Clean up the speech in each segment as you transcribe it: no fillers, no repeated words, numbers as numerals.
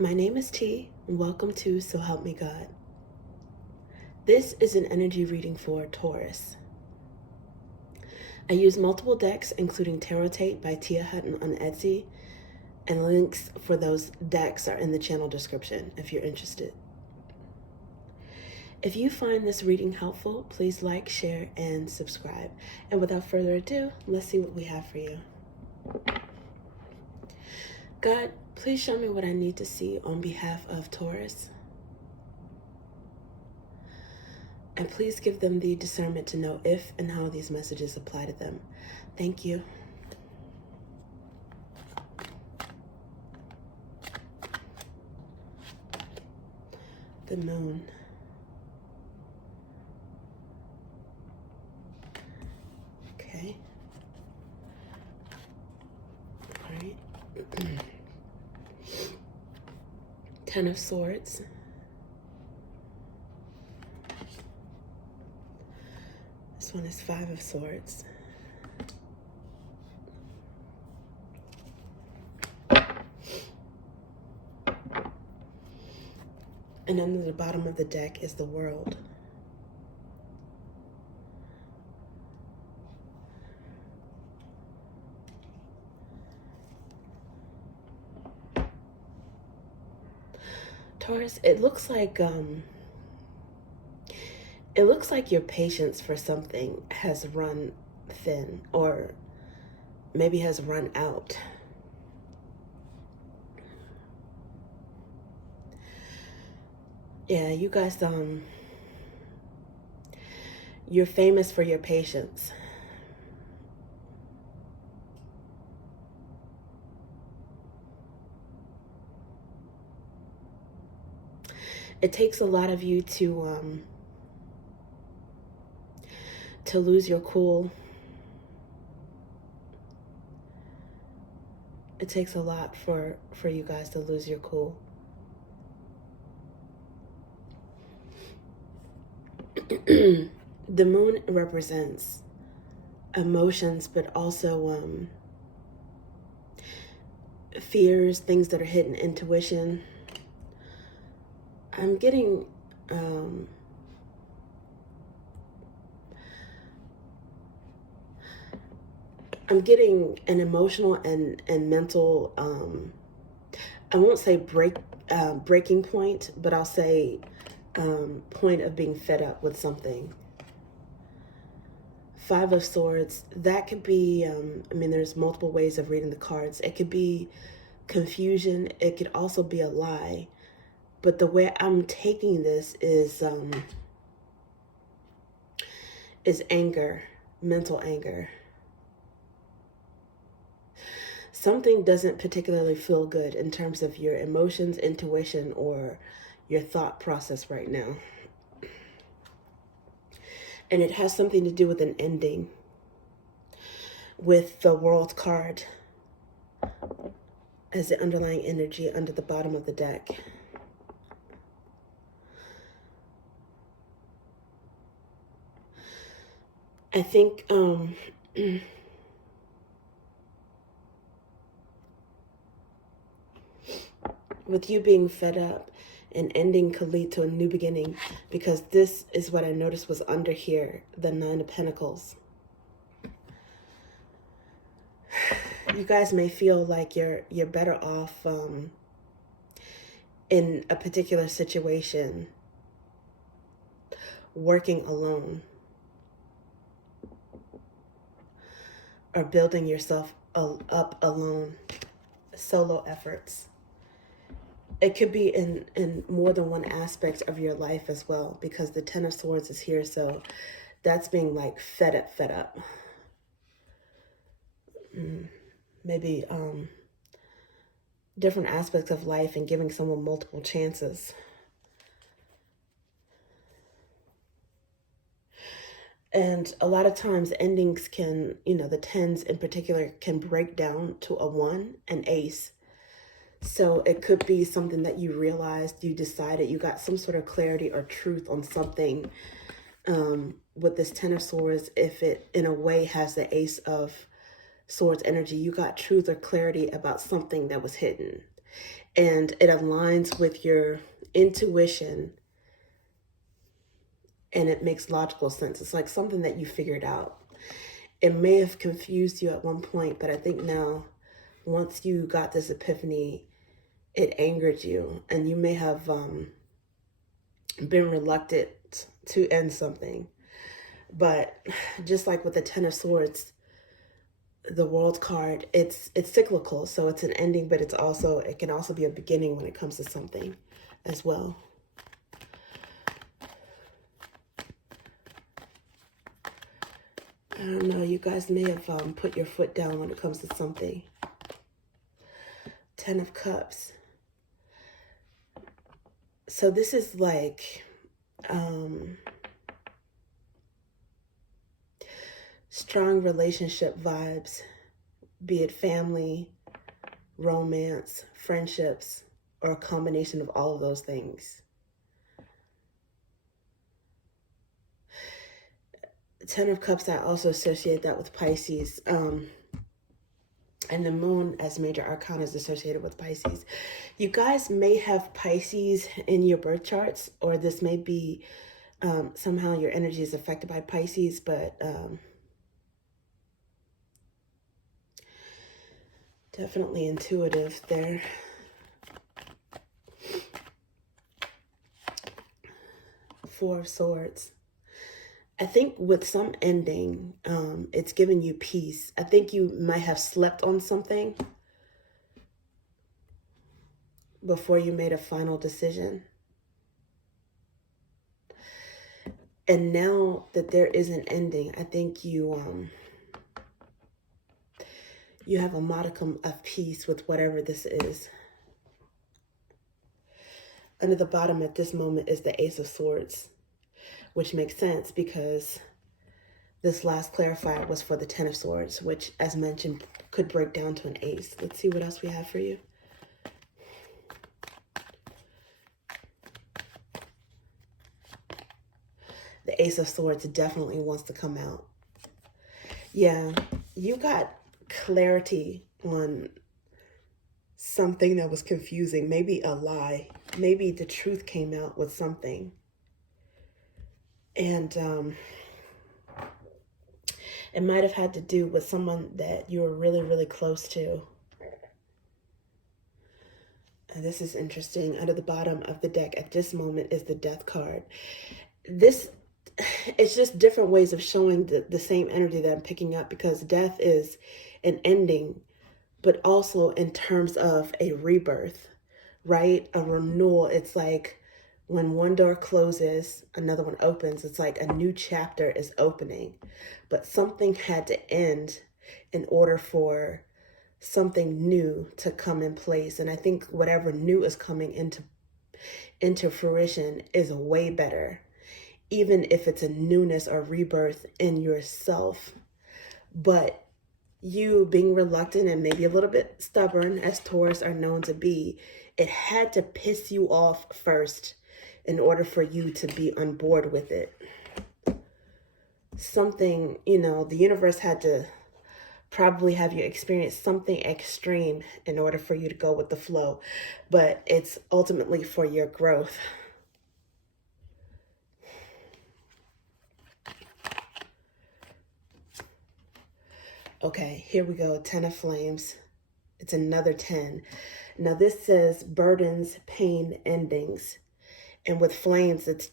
My name is T, and welcome to So Help Me God. This is an energy reading for Taurus. I use multiple decks, including Tarotate by Tia Hutton on Etsy, and links for those decks are in the channel description if you're interested. If you find this reading helpful, please like, share, and subscribe. And without further ado, let's see what we have for you. God, please show me what I need to see on behalf of Taurus. And please give them the discernment to know if and how these messages apply to them. Thank you. The moon. Okay. All right. Ten of Swords. This one is Five of Swords. And under the bottom of the deck is the World. Taurus, it looks like your patience for something has run thin, or maybe has run out. Yeah, you guys, you're famous for your patience. It takes a lot of you to lose your cool. It takes a lot for you guys to lose your cool. The moon represents emotions, but also fears, things that are hidden, intuition. I'm getting an emotional and mental, I won't say breaking point, but I'll say point of being fed up with something. Five of Swords, that could be, I mean, there's multiple ways of reading the cards. It could be confusion. It could also be a lie. But the way I'm taking this is anger, mental anger. Something doesn't particularly feel good in terms of your emotions, intuition, or your thought process right now. And it has something to do with an ending, with the World card as the underlying energy under the bottom of the deck. I think with you being fed up, an ending could lead to a new beginning, because this is what I noticed was under here, the Nine of Pentacles. You guys may feel like you're better off in a particular situation working alone, or building yourself up alone, solo efforts. It could be in more than one aspect of your life as well, because the Ten of Swords is here, so that's being like fed up. Maybe different aspects of life and giving someone multiple chances. And a lot of times endings can, the tens in particular can break down to a one, an ace. So it could be something that you realized, you decided, you got some sort of clarity or truth on something with this Ten of Swords. If it in a way has the Ace of Swords energy, you got truth or clarity about something that was hidden. and it aligns with your intuition, and it makes logical sense. It's like something that you figured out. It may have confused you at one point, but I think now, once you got this epiphany, it angered you, and you may have been reluctant to end something. But just like with the Ten of Swords, the World card, it's cyclical, so it's an ending, but it can also be a beginning when it comes to something as well. I don't know, you guys may have put your foot down when it comes to something. Ten of Cups. So this is like strong relationship vibes, be it family, romance, friendships, or a combination of all of those things. Ten of Cups, I also associate that with Pisces. And the moon as major arcana is associated with Pisces. You guys may have Pisces in your birth charts, or this may be somehow your energy is affected by Pisces, but definitely intuitive there. Four of Swords. I think with some ending, it's giving you peace. I think you might have slept on something before you made a final decision. And now that there is an ending, I think you have a modicum of peace with whatever this is. Under the bottom at this moment is the Ace of Swords, which makes sense because this last clarifier was for the Ten of Swords, which, as mentioned, could break down to an ace. Let's see what else we have for you. The Ace of Swords definitely wants to come out. Yeah, you got clarity on something that was confusing, maybe a lie, maybe the truth came out with something, and it might have had to do with someone that you were really, really close to. And this is interesting. Under the bottom of the deck at this moment is the Death card. It's just different ways of showing the same energy that I'm picking up, because death is an ending, but also in terms of a rebirth, right? A renewal. It's like when one door closes, another one opens. It's like a new chapter is opening, but something had to end in order for something new to come in place. And I think whatever new is coming into fruition is way better, even if it's a newness or rebirth in yourself. But you being reluctant and maybe a little bit stubborn, as Taurus are known to be, it had to piss you off first in order for you to be on board with it. Something, the universe had to probably have you experience something extreme in order for you to go with the flow, but it's ultimately for your growth. Okay, here we go. 10 of Flames. It's another 10. Now this says burdens, pain, endings. And with flames, it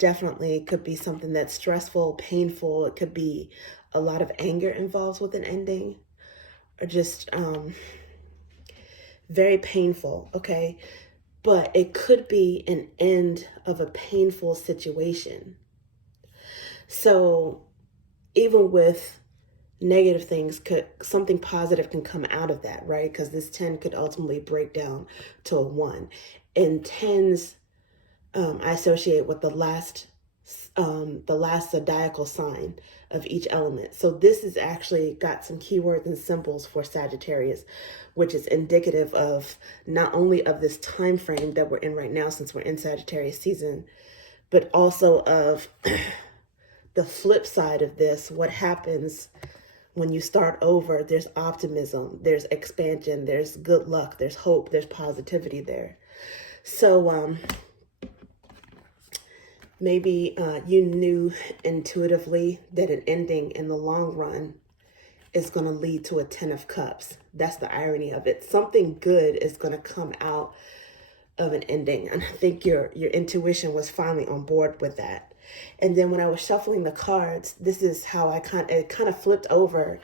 could be something that's stressful, painful. It could be a lot of anger involved with an ending, or just very painful, okay? But it could be an end of a painful situation. So even with negative things, something positive can come out of that, right? Because this 10 could ultimately break down to a 1. And 10s, I associate with the last zodiacal sign of each element. So this is actually got some keywords and symbols for Sagittarius, which is indicative of not only of this time frame that we're in right now, since we're in Sagittarius season, but also of the flip side of this, what happens when you start over, there's optimism, there's expansion, there's good luck, there's hope, there's positivity there. So maybe you knew intuitively that an ending in the long run is going to lead to a 10 of cups. That's the irony of it. Something good is going to come out of an ending. And I think your intuition was finally on board with that. And then when I was shuffling the cards, this is how it kind of flipped over,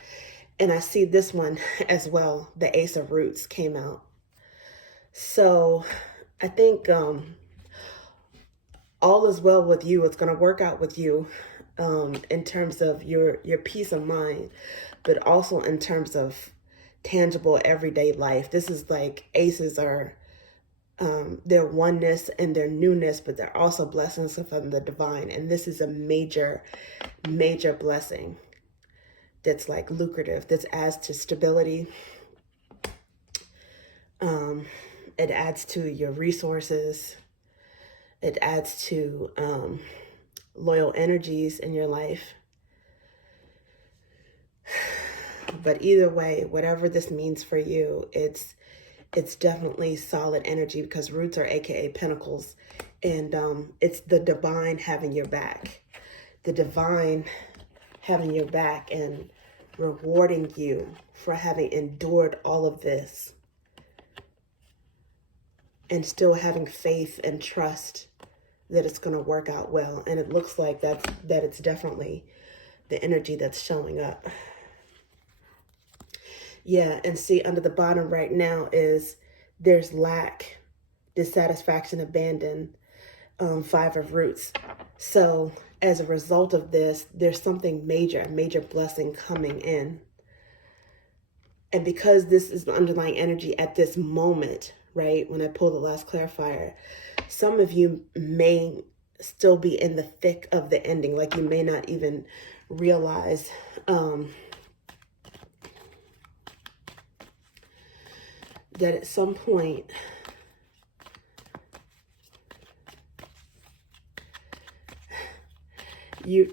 and I see this one as well. The Ace of Roots came out. So I think all is well with you. It's going to work out with you in terms of your peace of mind, but also in terms of tangible everyday life. This is like aces are their oneness and their newness, but they're also blessings from the divine. And this is a major, major blessing that's like lucrative. This adds to stability. It adds to your resources. It adds to loyal energies in your life. But either way, whatever this means for you, it's definitely solid energy, because roots are AKA pentacles, and it's the divine having your back. The divine having your back and rewarding you for having endured all of this and still having faith and trust that it's going to work out well. And it looks like that it's definitely the energy that's showing up. Yeah, and see, under the bottom right now is there's lack, dissatisfaction, abandon, 5 of Roots. So as a result of this, there's something major, a major blessing coming in. And because this is the underlying energy at this moment, right, when I pull the last clarifier, some of you may still be in the thick of the ending. Like you may not even realize that at some point you're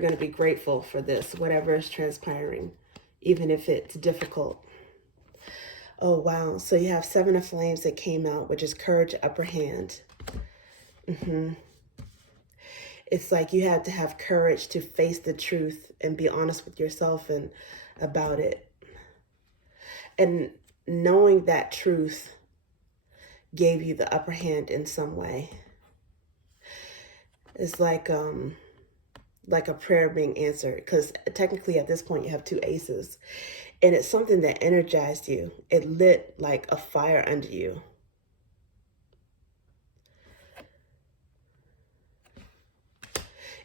going to be grateful for this, whatever is transpiring, even if it's difficult. Oh, wow. So you have 7 of Flames that came out, which is courage, upper hand. It's like you have to have courage to face the truth and be honest with yourself and about it. And knowing that truth gave you the upper hand in some way. It's like a prayer being answered, because technically at this point you have 2 aces, and it's something that energized you. It lit like a fire under you.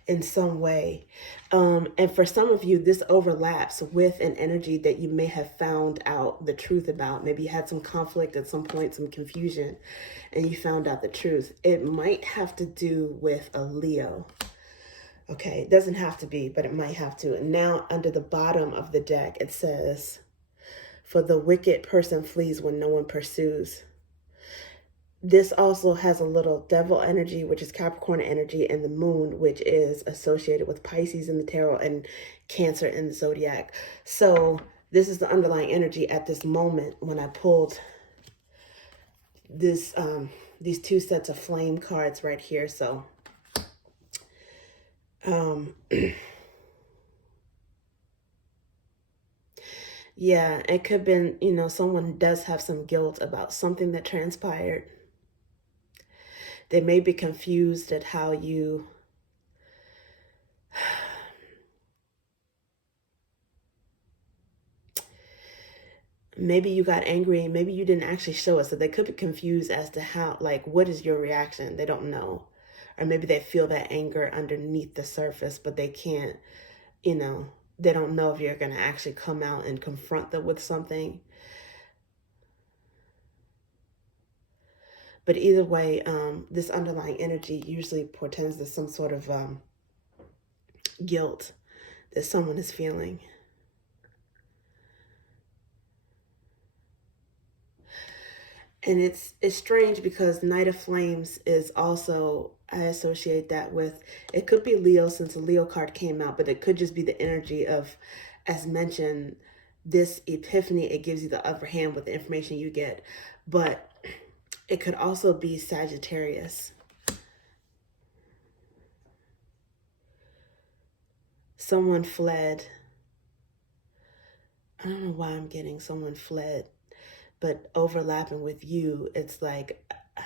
In some way. And for some of you, this overlaps with an energy that you may have found out the truth about. Maybe you had some conflict at some point, some confusion, and you found out the truth. It might have to do with a Leo. Okay, it doesn't have to be, but it might have to. And now under the bottom of the deck, it says, for the wicked person flees when no one pursues. This also has a little devil energy, which is Capricorn energy, and the moon, which is associated with Pisces in the tarot and Cancer in the zodiac. So this is the underlying energy at this moment when I pulled this these 2 sets of flame cards right here. So yeah, it could have been, someone does have some guilt about something that transpired. They may be confused at how you maybe you got angry and maybe you didn't actually show it. So they could be confused as to how, like, what is your reaction? They don't know. Or maybe they feel that anger underneath the surface, but they can't, they don't know if you're going to actually come out and confront them with something. But either way, this underlying energy usually portends to some sort of guilt that someone is feeling. And it's strange because Knight of Flames is also, I associate that with, it could be Leo since the Leo card came out, but it could just be the energy of, as mentioned, this epiphany. It gives you the upper hand with the information you get. But it could also be Sagittarius. Someone fled. I don't know why I'm getting someone fled, but overlapping with you, it's like, I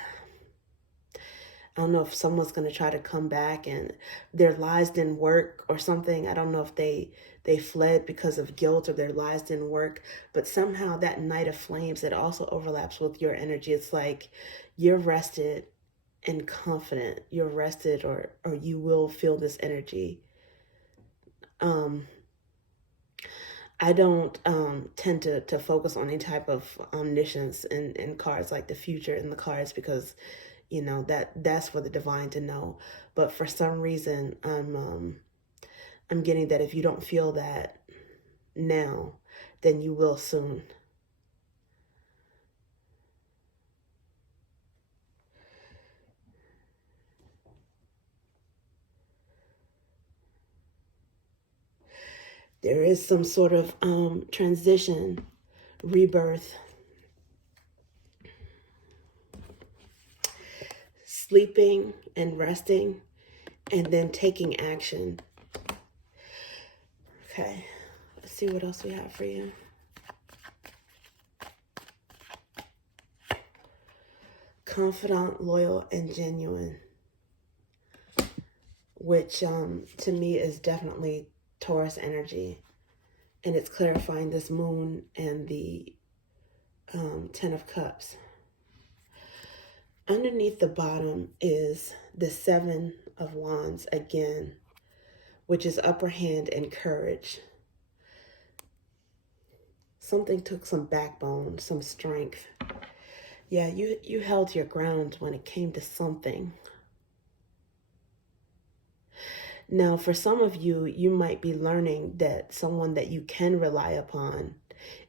don't know if someone's going to try to come back and their lies didn't work or something. I don't know if they fled because of guilt or their lies didn't work, but somehow that Knight of Flames, it also overlaps with your energy. It's like you're rested and confident. You're rested, or you will feel this energy. I don't tend to focus on any type of omniscience in cards, like the future in the cards, because you know that's for the divine to know. But for some reason, I'm getting that if you don't feel that now, then you will soon. There is some sort of transition, rebirth, sleeping and resting, and then taking action. Okay, let's see what else we have for you. Confidant, loyal, and genuine, which to me is definitely Taurus energy, and it's clarifying this moon and the 10 of Cups. Underneath the bottom is the 7 of Wands again, which is upper hand and courage. Something took some backbone, some strength. Yeah, you held your ground when it came to something. Now, for some of you, you might be learning that someone that you can rely upon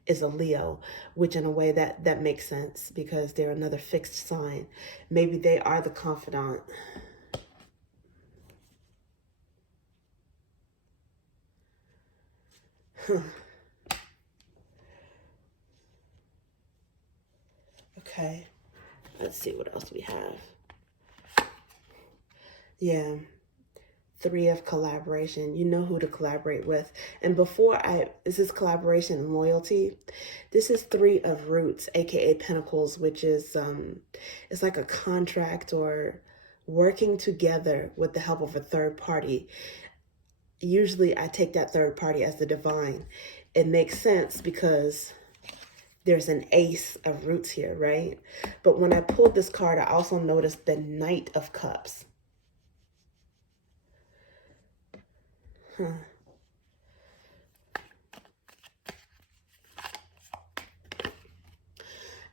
is a Leo, which in a way that makes sense because they're another fixed sign. Maybe they are the confidant. Okay, let's see what else we have. Yeah. 3 of collaboration. You know who to collaborate with. And this is collaboration and loyalty. This is 3 of roots, aka Pentacles, which is it's like a contract or working together with the help of a third party. Usually I take that third party as the divine. It makes sense because there's an ace of roots here, right? But when I pulled this card, I also noticed the Knight of Cups.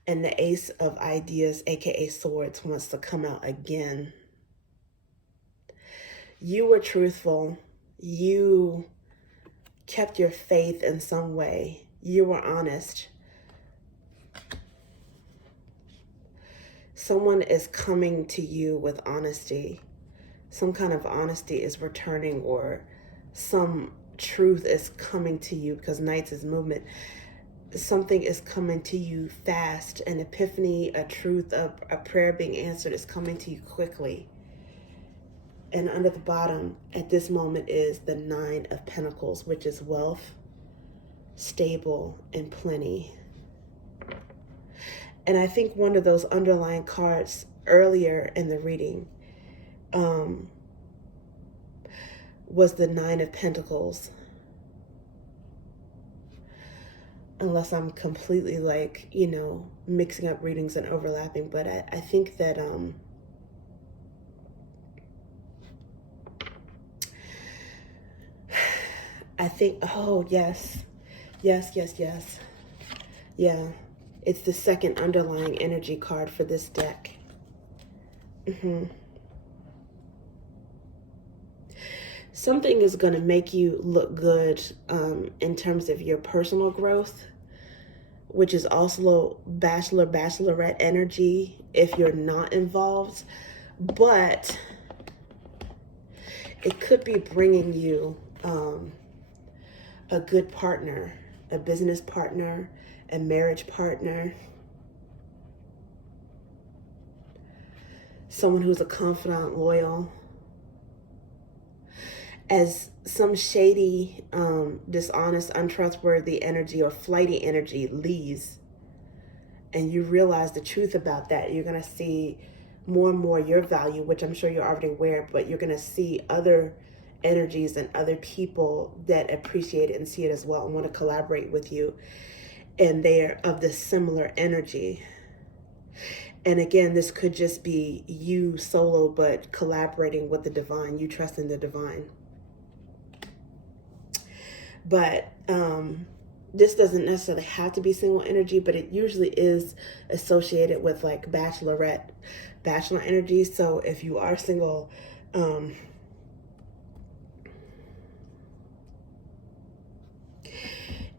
And the Ace of Ideas, aka Swords, wants to come out again. You were truthful. You kept your faith in some way. You were honest. Someone is coming to you with honesty. Some kind of honesty is returning, or some truth is coming to you, because Knights is movement. Something is coming to you fast. An epiphany, a truth, a prayer being answered is coming to you quickly. And under the bottom at this moment is the 9 of Pentacles, which is wealth, stable, and plenty. And I think one of those underlying cards earlier in the reading was the 9 of Pentacles. Unless I'm completely like, you know, mixing up readings and overlapping. But I think that oh, yes. Yeah, it's the second underlying energy card for this deck. Something is going to make you look good in terms of your personal growth, which is also bachelor, bachelorette energy if you're not involved. But it could be bringing you a good partner, a business partner, a marriage partner, someone who's a confidant, loyal. As some shady, dishonest, untrustworthy energy or flighty energy leaves, and you realize the truth about that, you're going to see more and more your value, which I'm sure you're already aware, but you're going to see other energies and other people that appreciate it and see it as well and want to collaborate with you, and they're of this similar energy. And again, this could just be you solo, but collaborating with the divine, you trust in the divine. But this doesn't necessarily have to be single energy, but it usually is associated with like bachelor energy. So if you are single,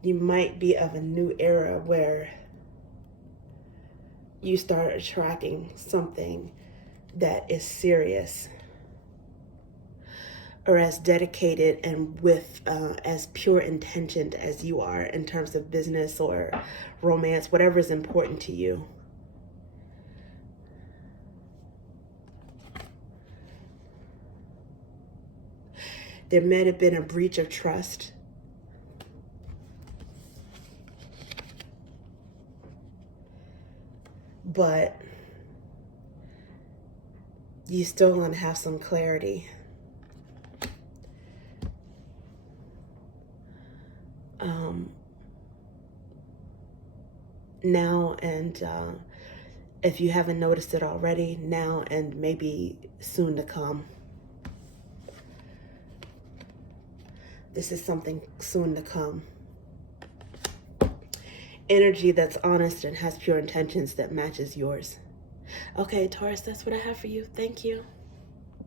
you might be of a new era where you start attracting something that is serious, or as dedicated and with as pure intentioned as you are in terms of business or romance, whatever is important to you. There may have been a breach of trust. But you still want to have some clarity. Now, and if you haven't noticed it already, now and maybe soon to come. This is something soon to come. Energy that's honest and has pure intentions that matches yours. Okay, Taurus, that's what I have for you. Thank you.